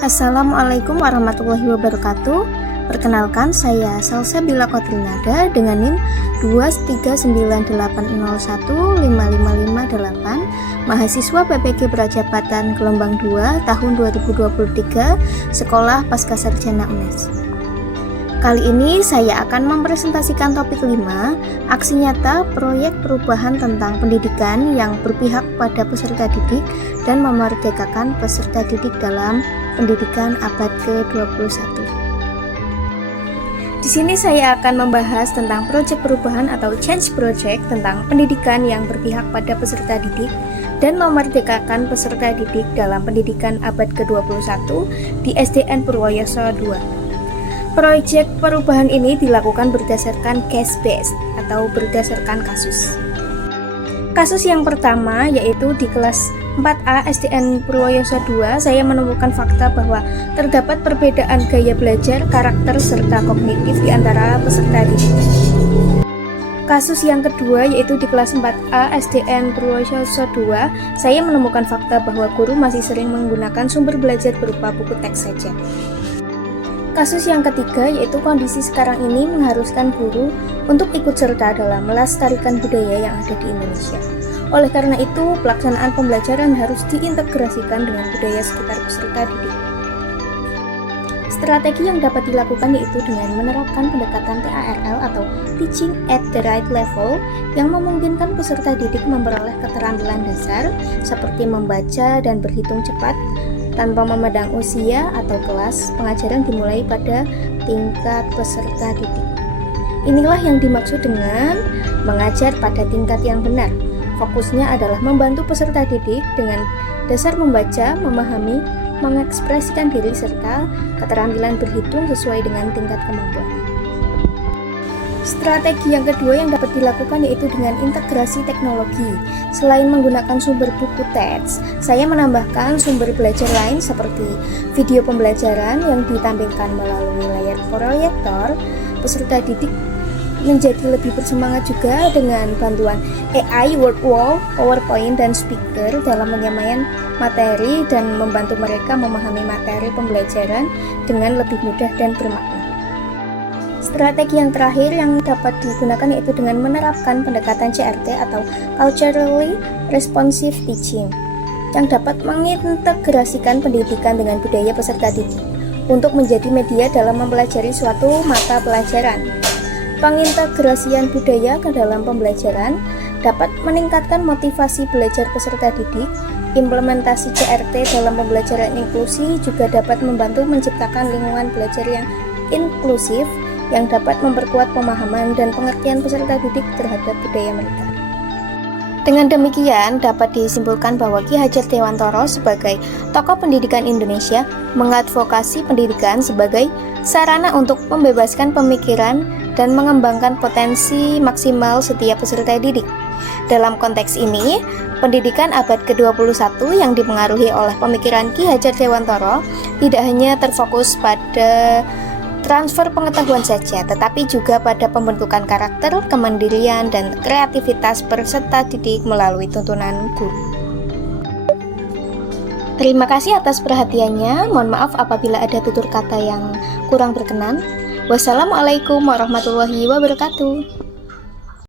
Assalamualaikum warahmatullahi wabarakatuh. Perkenalkan, saya Salsabila Kotrinada dengan NIM 23980155558, mahasiswa PPG Prajabatan Gelombang 2 tahun 2023, Sekolah Pascasarjana UNES. Kali ini saya akan mempresentasikan topik 5, aksi nyata proyek perubahan tentang pendidikan yang berpihak pada peserta didik dan memerdekakan peserta didik dalam pendidikan abad ke-21. Di sini saya akan membahas tentang proyek perubahan atau change project tentang pendidikan yang berpihak pada peserta didik dan memerdekakan peserta didik dalam pendidikan abad ke-21 di SDN Purwoyoso II. Proyek perubahan ini dilakukan berdasarkan case based atau berdasarkan kasus. Kasus yang pertama yaitu di kelas 4A SDN Purwoyoso II, saya menemukan fakta bahwa terdapat perbedaan gaya belajar, karakter, serta kognitif di antara peserta didik. Kasus yang kedua yaitu di kelas 4A SDN Purwoyoso II, saya menemukan fakta bahwa guru masih sering menggunakan sumber belajar berupa buku teks saja. Kasus yang ketiga yaitu kondisi sekarang ini mengharuskan guru untuk ikut serta dalam melestarikan budaya yang ada di Indonesia. Oleh karena itu, pelaksanaan pembelajaran harus diintegrasikan dengan budaya sekitar peserta didik. Strategi yang dapat dilakukan yaitu dengan menerapkan pendekatan TARL atau Teaching at the Right Level yang memungkinkan peserta didik memperoleh keterampilan dasar seperti membaca dan berhitung cepat tanpa memandang usia atau kelas. Pengajaran dimulai pada tingkat peserta didik. Inilah yang dimaksud dengan mengajar pada tingkat yang benar. Fokusnya adalah membantu peserta didik dengan dasar membaca, memahami, mengekspresikan diri, serta keterampilan berhitung sesuai dengan tingkat kemampuan. Strategi yang kedua yang dapat dilakukan yaitu dengan integrasi teknologi. Selain menggunakan sumber buku teks, saya menambahkan sumber belajar lain seperti video pembelajaran yang ditampilkan melalui layar proyektor. Peserta didik menjadi lebih bersemangat juga dengan bantuan AI, word wall, PowerPoint, dan speaker dalam menyampaikan materi dan membantu mereka memahami materi pembelajaran dengan lebih mudah dan bermakna. Strategi yang terakhir yang dapat digunakan yaitu dengan menerapkan pendekatan CRT atau Culturally Responsive Teaching yang dapat mengintegrasikan pendidikan dengan budaya peserta didik untuk menjadi media dalam mempelajari suatu mata pelajaran. Pengintegrasian budaya ke dalam pembelajaran dapat meningkatkan motivasi belajar peserta didik. Implementasi CRT dalam pembelajaran inklusi juga dapat membantu menciptakan lingkungan belajar yang inklusif yang dapat memperkuat pemahaman dan pengertian peserta didik terhadap budaya mereka. Dengan demikian, dapat disimpulkan bahwa Ki Hajar Dewantara sebagai tokoh pendidikan Indonesia mengadvokasi pendidikan sebagai sarana untuk membebaskan pemikiran dan mengembangkan potensi maksimal setiap peserta didik. Dalam konteks ini, pendidikan abad ke-21 yang dipengaruhi oleh pemikiran Ki Hajar Dewantara tidak hanya terfokus pada transfer pengetahuan saja, tetapi juga pada pembentukan karakter, kemandirian, dan kreativitas peserta didik melalui tuntunan guru. Terima kasih atas perhatiannya. Mohon maaf apabila ada tutur kata yang kurang berkenan. Wassalamualaikum warahmatullahi wabarakatuh.